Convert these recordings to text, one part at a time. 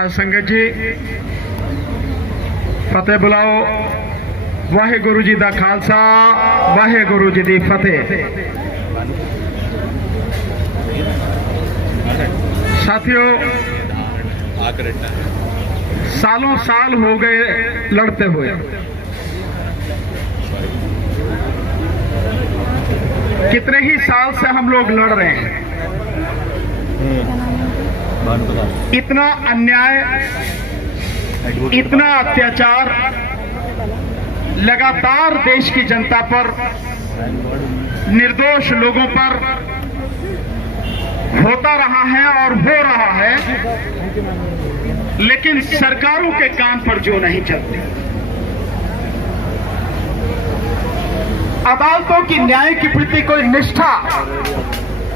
साध संगत जी फतेह बुलाओ। वाहेगुरु जी दा खालसा, वाहेगुरु जी दी फतेह। साथियों, सालों साल हो गए लड़ते हुए। कितने ही साल से हम लोग लड़ रहे हैं। इतना अन्याय, इतना अत्याचार लगातार देश की जनता पर, निर्दोष लोगों पर होता रहा है और हो रहा है, लेकिन सरकारों के कान पर जो नहीं चलती। अदालतों की न्याय के प्रति कोई निष्ठा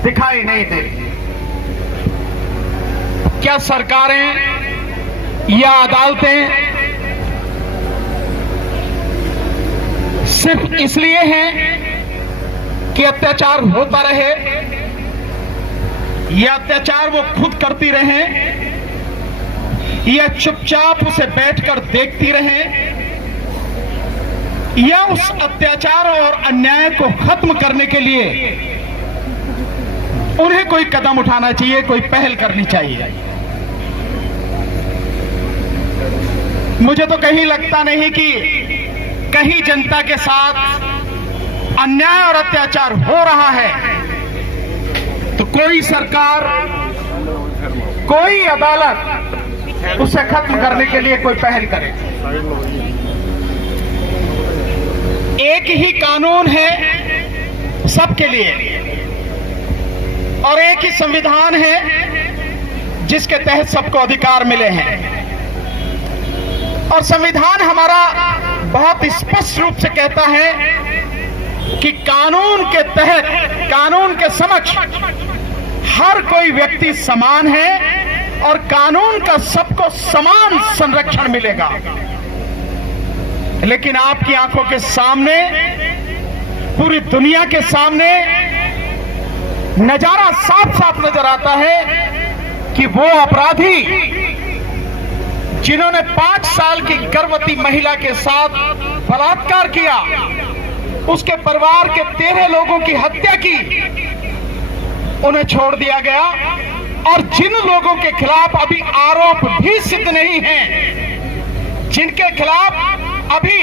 दिखाई नहीं देती। क्या सरकारें या अदालतें सिर्फ इसलिए हैं कि अत्याचार होता रहे, या अत्याचार वो खुद करती रहें, या चुपचाप उसे बैठकर देखती रहें, या उस अत्याचार और अन्याय को खत्म करने के लिए उन्हें कोई कदम उठाना चाहिए, कोई पहल करनी चाहिए। मुझे तो कहीं लगता नहीं कि कहीं जनता के साथ अन्याय और अत्याचार हो रहा है तो कोई सरकार, कोई अदालत उसे खत्म करने के लिए कोई पहल करे। एक ही कानून है सबके लिए और एक ही संविधान है जिसके तहत सबको अधिकार मिले हैं। और संविधान हमारा बहुत स्पष्ट रूप से कहता है कि कानून के तहत, कानून के समक्ष हर कोई व्यक्ति समान है और कानून का सबको समान संरक्षण मिलेगा। लेकिन आपकी आंखों के सामने, पूरी दुनिया के सामने नजारा साफ साफ नजर आता है कि वो अपराधी जिन्होंने 5 साल की गर्भवती महिला के साथ बलात्कार किया, उसके परिवार के 13 लोगों की हत्या की, उन्हें छोड़ दिया गया। और जिन लोगों के खिलाफ अभी आरोप भी सिद्ध नहीं हैं, जिनके खिलाफ अभी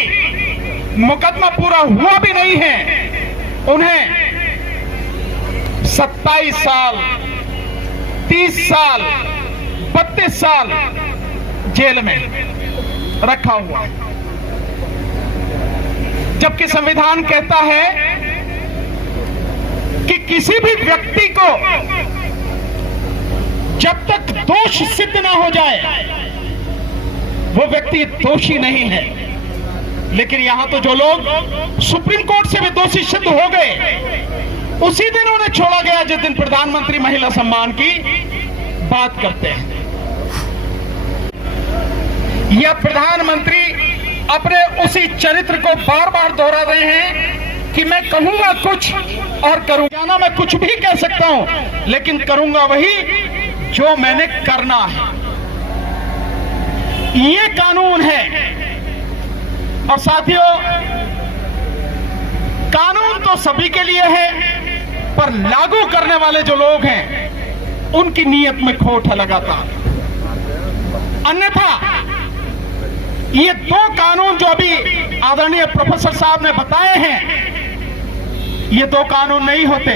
मुकदमा पूरा हुआ भी नहीं है, उन्हें 27 साल, 30 साल, 32 साल जेल में रखा हुआ है। जबकि संविधान कहता है कि किसी भी व्यक्ति को जब तक दोष सिद्ध ना हो जाए वो व्यक्ति दोषी नहीं है। लेकिन यहां तो जो लोग सुप्रीम कोर्ट से भी दोषी सिद्ध हो गए, उसी दिन उन्हें छोड़ा गया जिस दिन प्रधानमंत्री महिला सम्मान की बात करते हैं। यह प्रधानमंत्री अपने उसी चरित्र को बार बार दोहरा रहे हैं कि मैं कहूंगा कुछ और करूंगा। मैं कुछ भी कह सकता हूं लेकिन करूंगा वही जो मैंने करना है। ये कानून है। और साथियों, कानून तो सभी के लिए है, पर लागू करने वाले जो लोग हैं उनकी नीयत में खोट है लगातार। अन्यथा ये 2 कानून जो अभी आदरणीय प्रोफेसर साहब ने बताए हैं, ये 2 कानून नहीं होते।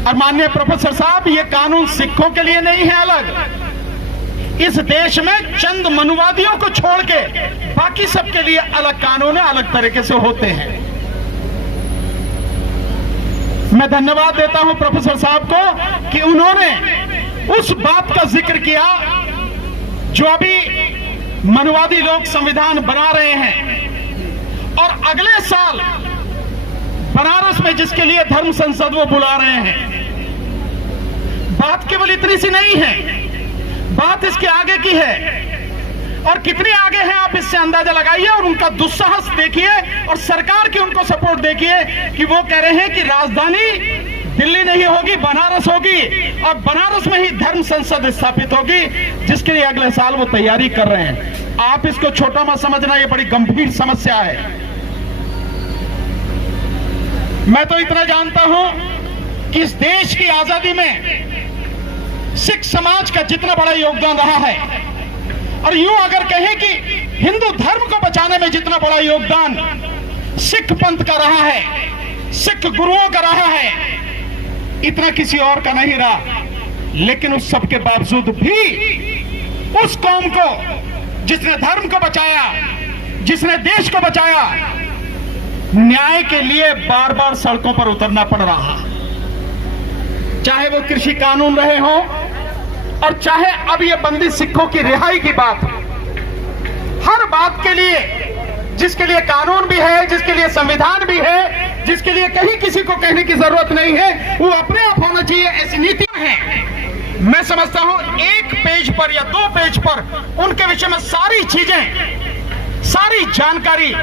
और माननीय प्रोफेसर साहब, ये कानून सिखों के लिए नहीं है अलग। इस देश में चंद मनुवादियों को छोड़ के बाकी सबके लिए अलग कानून है, अलग तरीके से होते हैं। मैं धन्यवाद देता हूं प्रोफेसर साहब को कि उन्होंने उस बात का जिक्र किया जो अभी मनुवादी लोग संविधान बना रहे हैं और अगले साल बनारस में जिसके लिए धर्म संसद वो बुला रहे हैं। बात केवल इतनी सी नहीं है, बात इसके आगे की है। और कितनी आगे है आप इससे अंदाजा लगाइए और उनका दुस्साहस देखिए और सरकार की उनको सपोर्ट देखिए कि वो कह रहे हैं कि राजधानी दिल्ली नहीं होगी, बनारस होगी, और बनारस में ही धर्म संसद स्थापित होगी, जिसके लिए अगले साल वो तैयारी कर रहे हैं। आप इसको छोटा मत समझना, ये बड़ी गंभीर समस्या है। मैं तो इतना जानता हूं कि इस देश की आजादी में सिख समाज का जितना बड़ा योगदान रहा है, और यूं अगर कहें कि हिंदू धर्म को बचाने में जितना बड़ा योगदान सिख पंथ का रहा है, सिख गुरुओं का रहा है, इतना किसी और का नहीं रहा। लेकिन उस सब के बावजूद भी उस कौम को जिसने धर्म को बचाया, जिसने देश को बचाया, न्याय के लिए बार बार सड़कों पर उतरना पड़ रहा। चाहे वो कृषि कानून रहे हो, और चाहे अब ये बंदी सिखों की रिहाई की बात हो, हर बात के लिए, जिसके लिए कानून भी है, जिसके लिए संविधान भी है, जिसके लिए कहीं किसी को कहने की जरूरत नहीं है, वो अपने आप होना चाहिए, ऐसी नीतियां हैं। मैं समझता हूं एक पेज पर या 2 पेज पर उनके विषय में सारी चीजें, सारी जानकारी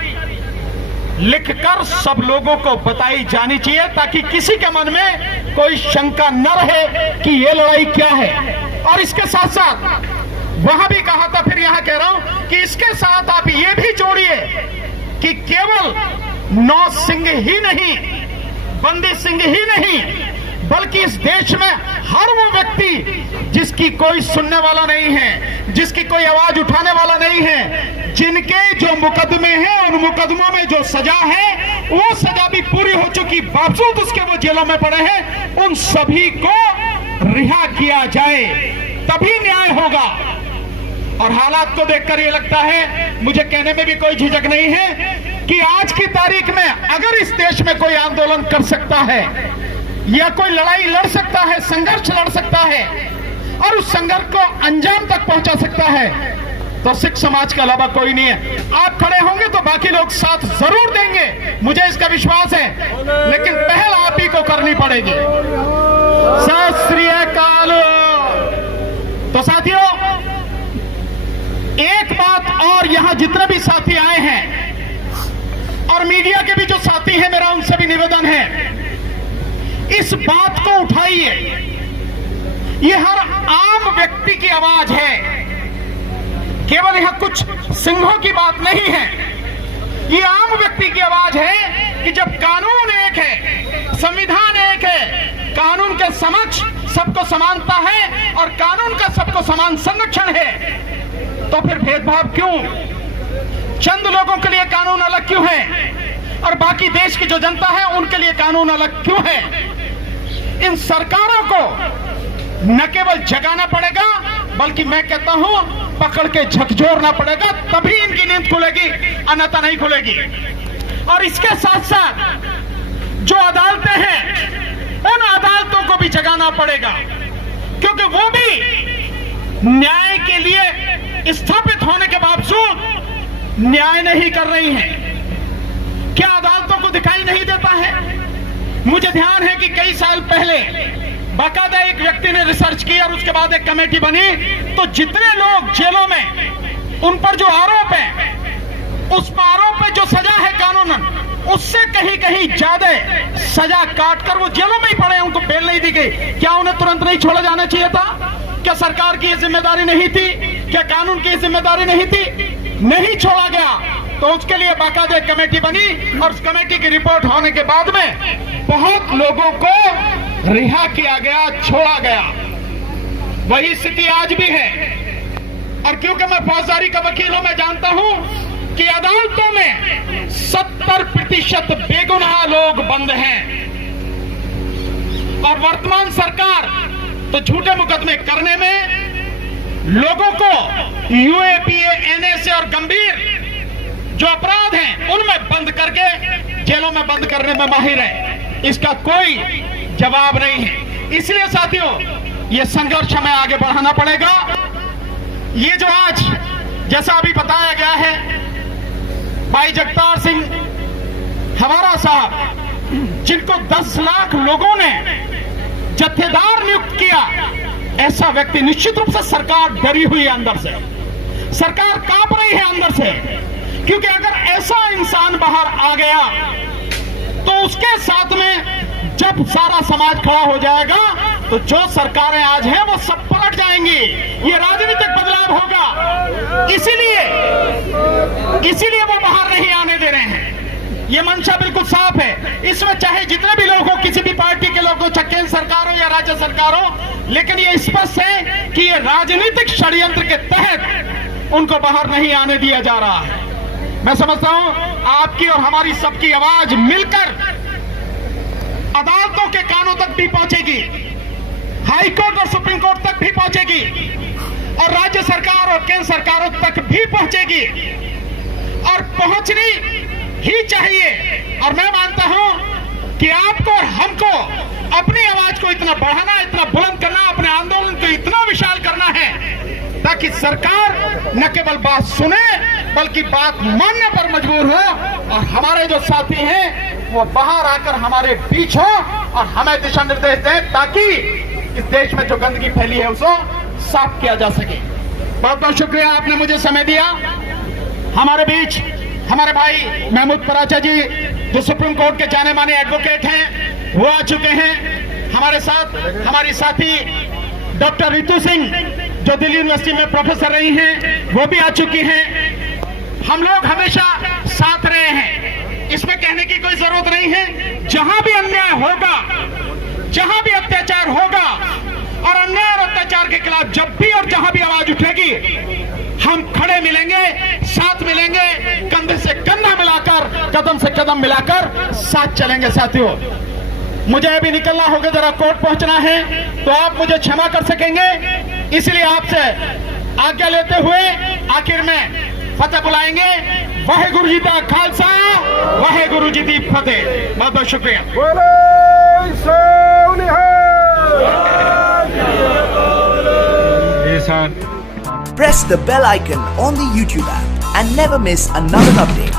लिखकर सब लोगों को बताई जानी चाहिए, ताकि किसी के मन में कोई शंका न रहे कि ये लड़ाई क्या है। और इसके साथ साथ वहां भी कहा था, फिर यहां कह रहा हूं कि इसके साथ आप ये भी जोड़िए कि केवल 9 सिंह ही नहीं, बंदी सिंह ही नहीं, बल्कि इस देश में हर वो व्यक्ति जिसकी कोई सुनने वाला नहीं है, जिसकी कोई आवाज उठाने वाला नहीं है, जिनके जो मुकदमे हैं, उन मुकदमों में जो सजा है, वो सजा भी पूरी हो चुकी, बावजूद उसके वो जेलों में पड़े हैं, उन सभी को रिहा किया जाए, तभी न्याय होगा। और हालात को देखकर ये लगता है, मुझे कहने में भी कोई झिझक नहीं है, कि आज की तारीख में अगर इस देश में कोई आंदोलन कर सकता है, या कोई लड़ाई लड़ सकता है, संघर्ष लड़ सकता है, और उस संघर्ष को अंजाम तक पहुंचा सकता है, तो सिख समाज के अलावा कोई नहीं है। आप खड़े होंगे तो बाकी लोग साथ जरूर देंगे, मुझे इसका विश्वास है, लेकिन पहल आप ही को करनी पड़ेगी। सत श्री अकाल। तो साथियों, एक बात और, यहां जितने भी साथी आए हैं और मीडिया के भी जो साथी हैं, मेरा उनसे भी निवेदन है, इस बात को उठाइए। ये हर आम व्यक्ति की आवाज है, केवल यह कुछ सिंहों की बात नहीं है। ये आम व्यक्ति की आवाज है कि जब कानून एक है, संविधान एक है, कानून के समक्ष सबको समानता है और कानून का सबको समान संरक्षण है, तो फिर भेदभाव क्यों? चंद लोगों के लिए कानून अलग क्यों है और बाकी देश की जो जनता है उनके लिए कानून अलग क्यों है? इन सरकारों को न केवल जगाना पड़ेगा, बल्कि मैं कहता हूं पकड़ के झकझोरना पड़ेगा, तभी इनकी नींद खुलेगी, अन्यथा नहीं खुलेगी। और इसके साथ साथ जो अदालतें हैं, उन अदालतों को भी जगाना पड़ेगा, क्योंकि वो भी न्याय के लिए स्थापित होने के बावजूद न्याय नहीं कर रही हैं। क्या अदालतों को दिखाई नहीं देता है? मुझे ध्यान है कि कई साल पहले बाकायदा एक व्यक्ति ने रिसर्च की और उसके बाद एक कमेटी बनी, तो जितने लोग जेलों में, उन पर जो आरोप है, उस आरोप पे जो सजा है कानूनन, उससे कहीं कहीं ज्यादा सजा काटकर वो जेलों में ही पड़े, उनको बेल नहीं दी गई। क्या उन्हें तुरंत नहीं छोड़ा जाना चाहिए था? क्या सरकार की ये जिम्मेदारी नहीं थी? क्या कानून की जिम्मेदारी नहीं थी? नहीं छोड़ा गया, तो उसके लिए बाकायदा कमेटी बनी और उस कमेटी की रिपोर्ट होने के बाद में बहुत लोगों को रिहा किया गया, छोड़ा गया। वही स्थिति आज भी है। और क्योंकि मैं फौजदारी का वकील हूं, मैं जानता हूं कि अदालतों में 70% बेगुनाह लोग बंद हैं और वर्तमान सरकार तो झूठे मुकदमे करने में, लोगों को यूएपीए, एनएसए और गंभीर जो अपराध हैं उनमें बंद करके जेलों में बंद करने में माहिर है। इसका कोई जवाब नहीं है। इसलिए साथियों, ये संघर्ष हमें आगे बढ़ाना पड़ेगा। ये जो आज जैसा अभी बताया गया है, भाई जगतार सिंह हवारा साहब, जिनको 10 लाख लोगों ने जत्थेदार नियुक्त किया, ऐसा व्यक्ति, निश्चित रूप से सरकार डरी हुई है अंदर से, सरकार कांप रही है अंदर से, क्योंकि अगर ऐसा इंसान बाहर आ गया तो उसके साथ में जब सारा समाज खड़ा हो जाएगा तो जो सरकारें आज हैं वो सब पलट जाएंगी। ये राजनीतिक बदलाव होगा, इसीलिए वो बाहर नहीं आने दे रहे हैं। ये मंशा बिल्कुल साफ है। इसमें चाहे जितने भी लोग हो, किसी भी पार्टी के लोग हो, चाहे केंद्र सरकार हो या राज्य सरकार हो, लेकिन ये स्पष्ट है कि ये राजनीतिक षड्यंत्र के तहत उनको बाहर नहीं आने दिया जा रहा है। मैं समझता हूं आपकी और हमारी सबकी आवाज मिलकर अदालतों के कानों तक भी पहुंचेगी, हाई कोर्ट और सुप्रीम कोर्ट तक भी पहुंचेगी और राज्य सरकार और केंद्र सरकारों तक भी पहुंचेगी और पहुंचनी ही चाहिए। और मैं मानता हूं कि आपको और हमको अपनी आवाज को इतना बढ़ाना, इतना बुलंद करना, अपने आंदोलन को इतना विशाल करना है ताकि सरकार न केवल बात सुने बल्कि बात मानने पर मजबूर हो और हमारे जो साथी हैं वो बाहर आकर हमारे बीच हो और हमें दिशा निर्देश दें ताकि इस देश में जो गंदगी फैली है उसको साफ किया जा सके। बहुत बहुत शुक्रिया, आपने मुझे समय दिया। हमारे बीच हमारे भाई महमूद पराचा जी जो सुप्रीम कोर्ट के जाने माने एडवोकेट हैं वो आ चुके हैं। हमारे साथ हमारी साथी डॉक्टर रितु सिंह जो दिल्ली यूनिवर्सिटी में प्रोफेसर रही हैं वो भी आ चुकी हैं। हम लोग हमेशा साथ रहे हैं, इसमें कहने की कोई जरूरत नहीं है। जहां भी अन्याय होगा, जहां भी अत्याचार होगा और अन्याय और अत्याचार के खिलाफ जब भी और जहां भी आवाज उठेगी हम खड़े मिलेंगे, साथ मिलेंगे, कंधे से कंधा मिलाकर, कदम से कदम मिलाकर साथ चलेंगे। साथियों, मुझे अभी निकलना होगा, जरा कोर्ट पहुंचना है, तो आप मुझे क्षमा कर सकेंगे। इसलिए आपसे आज्ञा लेते हुए आखिर में फतेह बुलाएंगे। वाहेगुरु जी का खालसा, वाहेगुरु जी की फतेह। बहुत बहुत शुक्रिया। Press the bell icon on the YouTube app and never miss another update.